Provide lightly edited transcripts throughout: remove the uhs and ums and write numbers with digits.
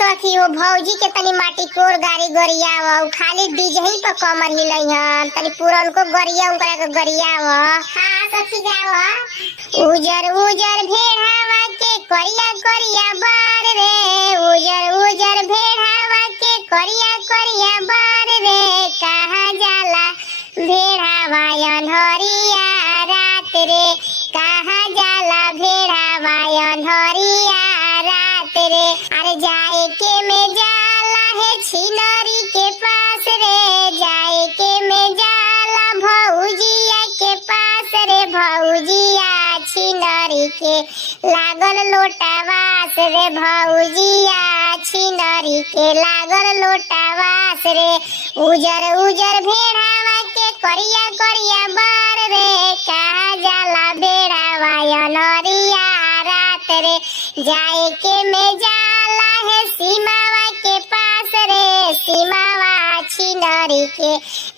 सखी हो भौजी के तनी माटी कोर गाड़ी गरियाव खाली डीजे ही पर कमर हिलई हन तनी पुरन को गरिया उनकरा के गरियाव। हां सखी जाव। उजर उजर भेड़ावा के करिया करिया बार रे उजर उजर भेड़ावा के करिया करिया बार रे कहाँ जाला भेड़ावा अनहरिया रात रे कहाँ जाला भेड़ावा अनहरिया रात रे। अरे जाए के में जाला है छिनरी के पास रे जाए के में जाला भौजिया के पास रे भौजिया छिनरी के लागल लोटावास रे भौजिया छिनरी के लागल लोटावास रे। उजर उजर भेड़ावा के करिया करिया बार रे कहाँ जाला भेड़ावा अनहरिया रात रे जाए के में जाला है सीमावा के पास रे सीमावा छिनरी के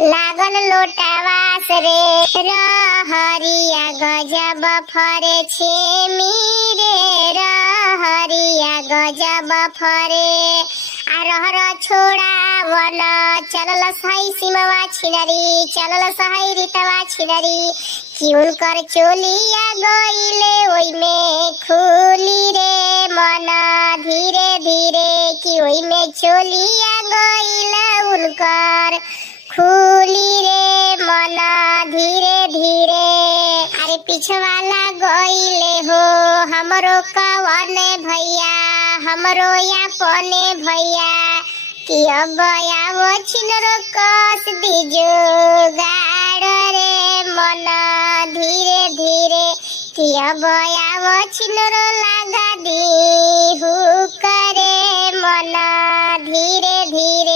लागल लोटावास रे। रहरिया गजब फरे छे मीरे रहरिया गजब फरे रहर छोड़ा वन चलल सही सीमावा छिनरी चलल सही रीतवा छिनरी कि उनकर चोलिया गईले ओई में खुली रे मन धीरे धीरे कि ओई में चोलिया गईले उनकर खुली रे मन धीरे धीरे। अरे पिछवाला गईले हो हमरो कवने भैया हमरो या पने भैया कि अब आवो छिनरो कस दीजो गाड़ रे मन धीरे धीरे कि अब आवो छिनरो लगा दी हु करे मन धीरे धीरे।